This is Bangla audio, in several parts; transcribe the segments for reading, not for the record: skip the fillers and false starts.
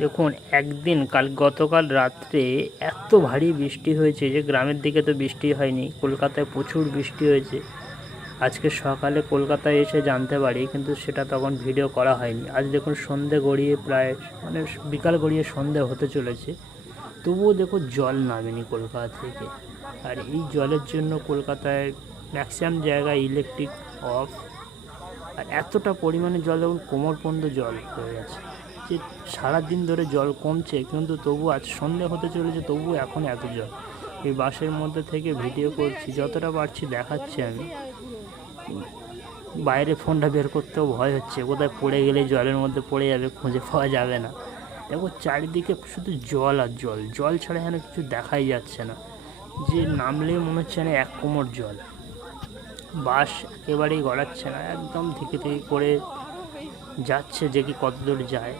দেখুন একদিন গতকাল রাত্রে এত ভারী বৃষ্টি হয়েছে যে গ্রামের দিকে তো বৃষ্টি হয়নি, কলকাতায় প্রচুর বৃষ্টি হয়েছে। আজকে সকালে কলকাতায় এসে জানতে পারি, কিন্তু সেটা তখন ভিডিও করা হয়নি। আজ দেখুন সন্ধে গড়িয়ে প্রায় মানে বিকাল গড়িয়ে সন্ধে হতে চলেছে, তবুও দেখো জল নামেনি কলকাতা থেকে। আর এই জলের জন্য কলকাতায় ম্যাক্সিমাম জায়গায় ইলেকট্রিক অফ। আর এতটা পরিমাণে জল, দেখুন কোমর পর্যন্ত জল হয়ে গেছে। যে সারাদিন ধরে জল কমছে, কিন্তু তবু আজ সন্ধে হতে চলেছে, তবু এখন এত জল। এই বাসের মধ্যে থেকে ভিডিও করছি, যতটা পারছি দেখাচ্ছি আমি। বাইরে ফোনটা বের করতেও ভয় হচ্ছে, কোথায় পড়ে গেলে জলের মধ্যে পড়ে যাবে, খুঁজে পাওয়া যাবে না। দেখো চারিদিকে শুধু জল আর জল, জল ছাড়া যেন কিছু দেখাই যাচ্ছে না। যে নামলেই মনে হচ্ছে না এক কোমর জল। বাস একেবারেই গড়াচ্ছে না, একদম থেকে থেকে করে যাচ্ছে, যে কি কত দূর যায়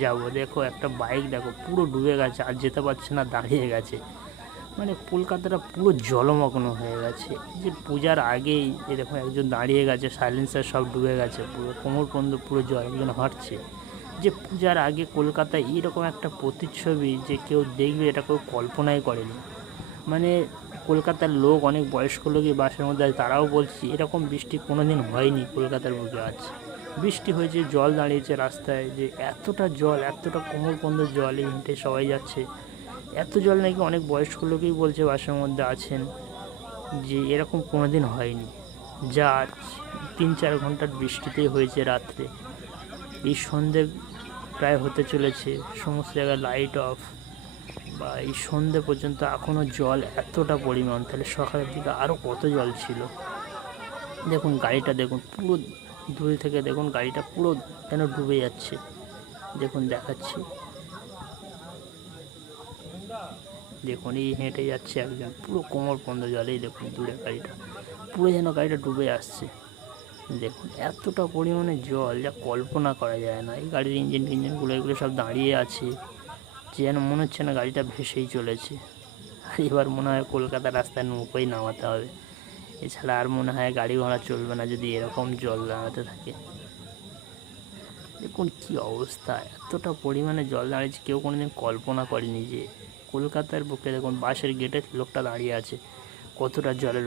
যাবো। দেখো একটা বাইক দেখো পুরো ডুবে গেছে, আর যেতে পারছে না, দাঁড়িয়ে গেছে। মানে কলকাতাটা পুরো জলমগ্ন হয়ে গেছে। যে পূজার আগেই যে দেখো একজন দাঁড়িয়ে গেছে, সাইলেন্সার সব ডুবে গেছে, পুরো কোমর পর্যন্ত পুরো জল, একজন হাঁটছে। যে পূজার আগে কলকাতায় এইরকম একটা প্রতিচ্ছবি যে কেউ দেখবে, এটা কেউ কল্পনাই করেনি। মানে কলকাতার লোক, অনেক বয়স্ক লোকই বাসের মধ্যে আছে, তারাও বলছে এরকম বৃষ্টি কোনো দিন হয়নি কলকাতার বুকে। আছে বৃষ্টি হয়েছে, জল দাঁড়িয়েছে রাস্তায়, যে এতটা জল, এতটা কোমর পর্যন্ত জল, এই হেঁটে সবাই যাচ্ছে। এত জল নাকি অনেক বয়স্ক লোকই বলছে বাসের মধ্যে আছেন, যে এরকম কোনো দিন হয়নি। যা 3-4 ঘন্টার বৃষ্টিতেই হয়েছে রাত্রে। এই সন্ধে প্রায় হতে চলেছে, সমস্ত জায়গায় লাইট অফ, বা এই সন্ধে পর্যন্ত এখনও জল এতটা পরিমাণ, তাহলে সকালের দিকে আরও কত জল ছিল। দেখুন গাড়িটা, দেখুন পুরো দূর থেকে দেখুন গাড়িটা পুরো যেন ডুবে যাচ্ছে। দেখুন দেখাচ্ছি, দেখুন এই হেঁটে যাচ্ছে একজন, পুরো কোমর পর্যন্ত জলেই, দেখুন দূরে গাড়িটা পুরো যেন গাড়িটা ডুবে আসছে। দেখুন এতটা পরিমাণে জল, যা কল্পনা করা যায় না। এই গাড়ির ইঞ্জিনগুলো এগুলো সব দাঁড়িয়ে আছে, যেন মনে হচ্ছে না গাড়িটা ভেসেই চলেছে। আর এবার মনে হয় কলকাতা রাস্তায় নৌকোই নামাতে হবে, এছাড়া আর মনে হয় গাড়ি ঘোড়া চলবে না যদি এরকম জল দাঁড়াতে থাকে। দেখুন কী অবস্থা, এতটা পরিমাণে জল দাঁড়িয়েছে, কেউ কোনোদিন কল্পনা করেনি যে কলকাতার বুকে। দেখুন বাসের গেটে লোকটা দাঁড়িয়ে আছে, কতটা জলের